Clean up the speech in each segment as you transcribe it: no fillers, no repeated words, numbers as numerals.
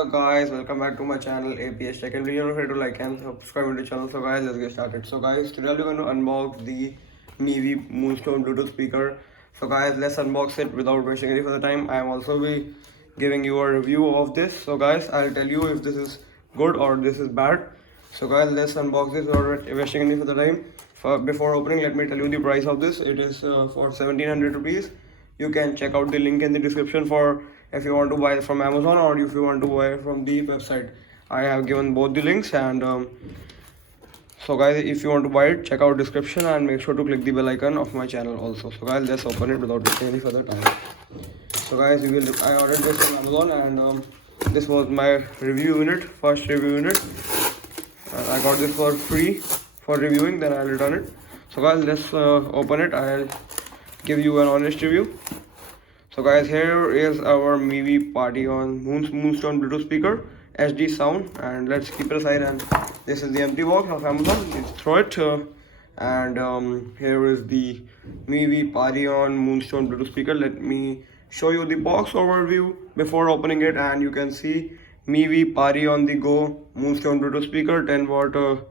Hello guys, welcome back to my channel APS Tech, and if you're here to like and subscribe to the channel. So guys, let's get started. So guys, today we're going to unbox the Mivi Moonstone Bluetooth speaker. So guys, let's unbox it without wasting any further time. I am also be giving you a review of this. So guys, I'll tell you if this is good or this is bad. So guys, let's unbox this without wasting any further time. Before opening, let me tell you the price of this. It is for 1700 rupees. You can check out the link in the description for if you want to buy it from Amazon or if you want to buy it from the website. I have given both the links, and so guys, if you want to buy it, check out description and make sure to click the bell icon of my channel also. So guys, let's open it without wasting any further time. So guys, I ordered this from Amazon, and this was my review unit, first review unit. I got this for free for reviewing, then I'll return it. So guys, let's open it. I'll give you an honest review. So guys, here is our Mivi Party on Moonstone Bluetooth speaker, HD sound, and let's keep it aside. And this is the empty box of Amazon. Let's throw it. And here is the Mivi Party on Moonstone Bluetooth speaker. Let me show you the box overview before opening it, and you can see Mivi Party on the Go Moonstone Bluetooth speaker, 10-watt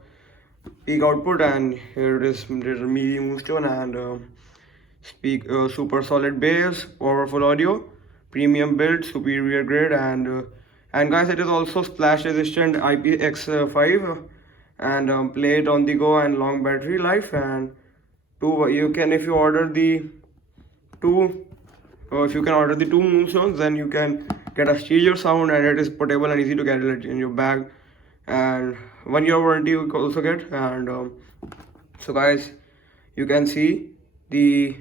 peak output, and here it is. There's a Mivi Moonstone and super solid bass, powerful audio, premium build, superior grade, and guys, it is also splash resistant IPX5, and play it on the go and long battery life. And you can, if you order the two Moonstones, then you can get a stereo sound, and it is portable and easy to carry it in your bag, and 1 year warranty you can also get. And so guys, you can see the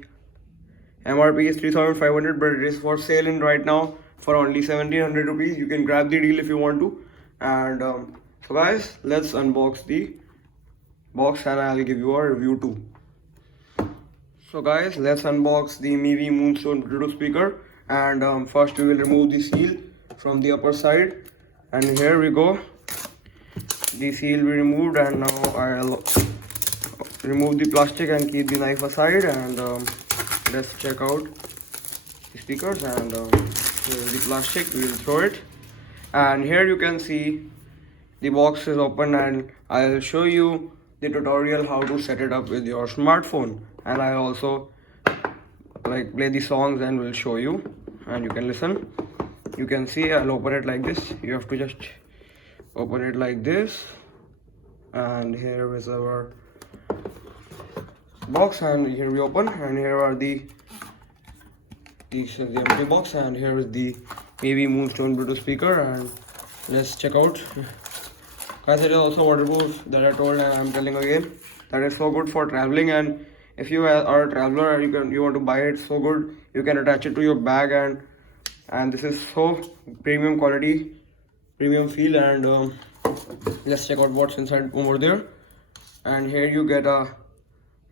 MRP is 3500, but it is for sale in right now for only 1700 rupees. You can grab the deal if you want to. And so guys, let's unbox the box and I'll give you a review too. So guys, let's unbox the Mivi Moonstone Bluetooth speaker, and first we will remove the seal from the upper side, and here we go. The seal we removed, and now I'll remove the plastic and keep the knife aside, and let's check out the speakers. And here's the plastic, we will throw it, and here you can see the box is open, and I'll show you the tutorial how to set it up with your smartphone, and I also like play the songs and will show you, and you can listen. You can see I'll open it like this. You have to just open it like this, and here is our box, and here we open, and here are the empty box, and here is the Mivi Moonstone Bluetooth speaker, and let's check out. Guys, it is also waterproof, that I told, and I'm telling again that is so good for traveling. And if you are a traveler and you want to buy it, so good, you can attach it to your bag, and this is so premium quality, premium feel. And let's check out what's inside over there. And here you get a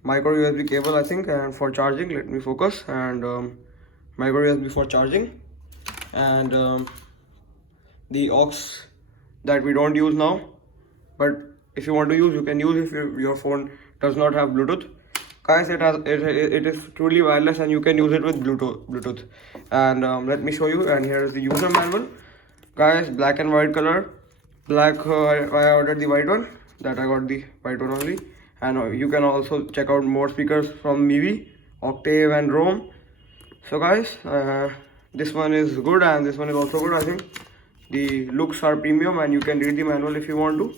micro USB cable, I think, and for charging. Let me focus. And micro USB for charging, and the aux that we don't use now, but if you want to use, you can use if your phone does not have Bluetooth. Guys, it is truly wireless, and you can use it with Bluetooth. And let me show you. And here is the user manual. Guys, black and white color. Black, I ordered the white one, that I got the white one only. And you can also check out more speakers from Mivi, Octave and Roam. So guys, this one is good, and this one is also good. I think the looks are premium, and you can read the manual if you want to.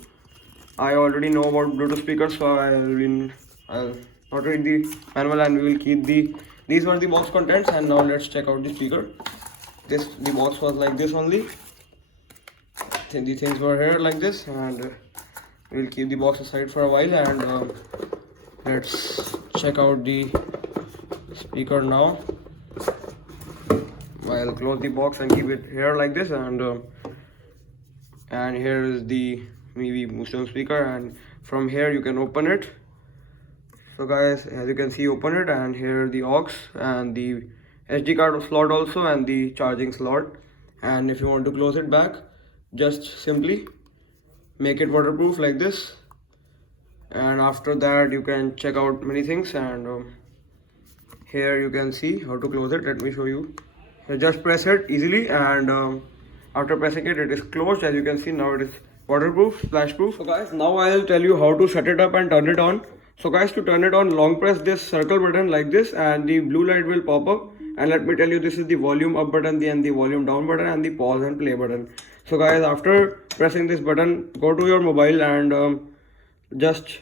I already know about Bluetooth speakers, so I'll not read the manual, and we will keep these were the box contents. And now let's check out the speaker. The box was like this only. The things were here like this, and we'll keep the box aside for a while, and let's check out the speaker now. I'll close the box and keep it here like this, and here is the Mivi Moonstone speaker, and from here you can open it. So guys, as you can see, open it, and here the aux and the SD card slot also, and the charging slot. And if you want to close it back, just simply make it waterproof like this, and after that you can check out many things. And here you can see how to close it. Let me show you. So just press it easily, and After pressing it, it is closed. As you can see, now it is waterproof, splash proof. So guys, now I'll tell you how to set it up and turn it on. So guys, to turn it on, long press this circle button like this and the blue light will pop up. And let me tell you, this is the volume up button and the volume down button and the pause and play button. So guys, after pressing this button, go to your mobile and just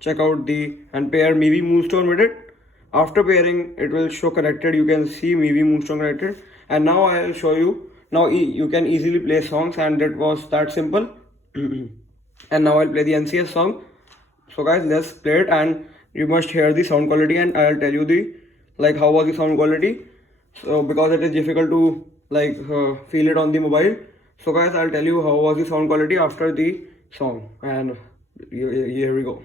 check out and pair MIUI Moonstone with it. After pairing, it will show connected. You can see MIUI Moonstone connected. And now I'll show you. Now you can easily play songs, and it was that simple. And now I'll play the NCS song. So guys, let's play it, and you must hear the sound quality, and I'll tell you how was the sound quality. So because it is difficult to feel it on the mobile. So guys, I'll tell you how was the sound quality after the song, and here we go.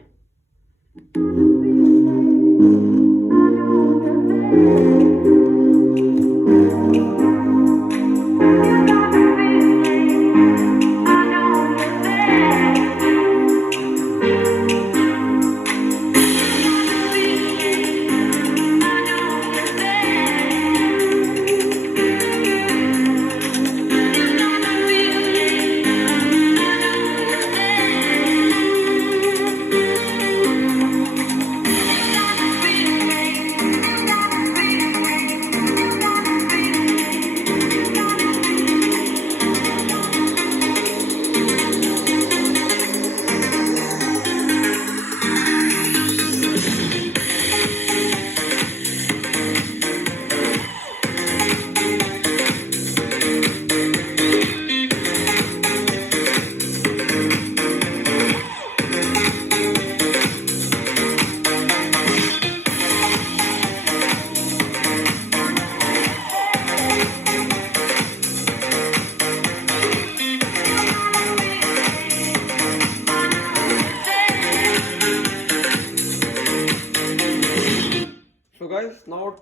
Guys, now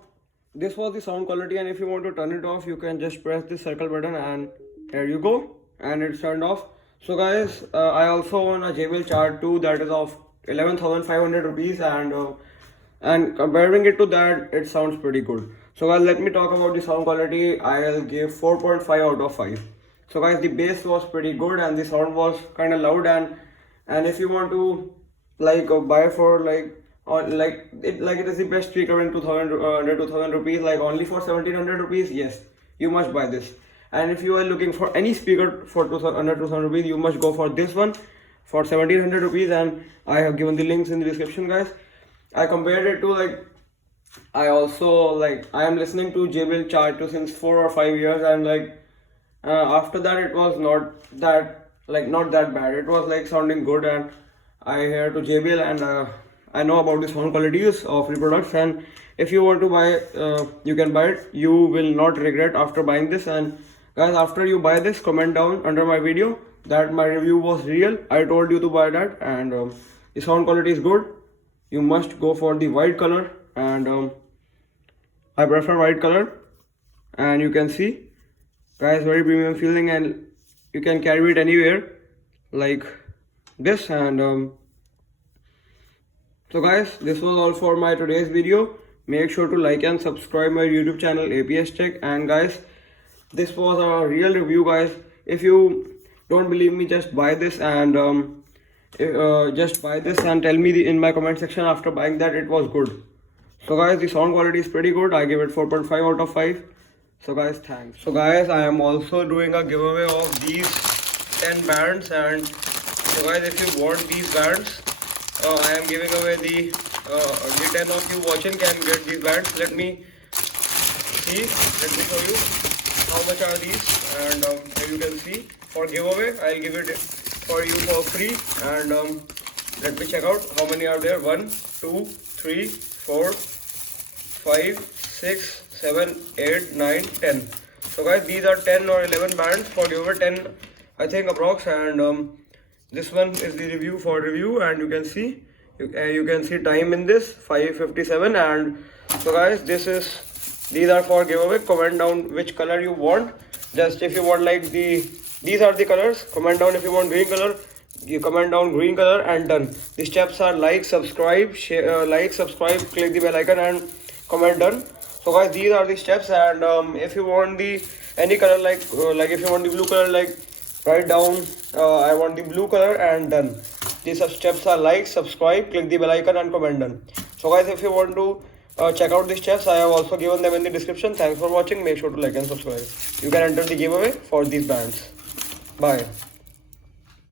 this was the sound quality, and if you want to turn it off, you can just press the circle button, and here you go, and it's turned off. So guys, I also own a JBL Charge 2 that is of 11,500 rupees, and comparing it to that, it sounds pretty good. So guys, let me talk about the sound quality. I'll give 4.5 out of 5. So guys, the bass was pretty good and the sound was kind of loud, and if you want to buy for it is the best speaker in 2000 rupees, only for 1700 rupees, yes, you must buy this. And if you are looking for any speaker for 2,000 rupees, you must go for this one for 1700 rupees, and I have given the links in the description, guys. I compared it to I am listening to JBL Charge 2 since 4 or 5 years, and after that it was not that bad. It was sounding good, and I hear to JBL, and I know about the sound qualities of the products, and if you want to buy, you can buy it. You will not regret after buying this. And guys, after you buy this, comment down under my video that my review was real. I told you to buy that, and the sound quality is good. You must go for the white color, and I prefer white color. And you can see, guys, very premium feeling, and you can carry it anywhere like this. And so guys, this was all for my today's video. Make sure to like and subscribe my YouTube channel APS Tech. And guys, this was a real review, guys. If you don't believe me, just buy this, and tell me in my comment section after buying that it was good. So guys, the sound quality is pretty good. I give it 4.5 out of 5. So guys, thanks. So guys, I am also doing a giveaway of these 10 bands, and so guys, if you want these bands, I am giving away the 10 of you watching can get these bands. Let me show you how much are these, and as you can see, for giveaway I'll give it for you for free. And let me check out how many are there. 1 2 3 4 5 6 7 8 9 10. So guys, these are 10 or 11 bands for giveaway, 10 I think approx. And this one is the review, and you can see time in this 5:57. And so guys, these are for giveaway. Comment down which color you want. Just if you want these are the colors, comment down. If you want green color, you comment down green color, and done. The steps are like, subscribe, share, click the bell icon, and comment done. So guys, these are the steps, and if you want the any color, like if you want the blue color, like write down I want the blue color and done. These steps are like, subscribe, click the bell icon and comment done. So guys, if you want to check out the steps, I have also given them in the description. Thanks for watching. Make sure to like and subscribe. You can enter the giveaway for these bands. Bye.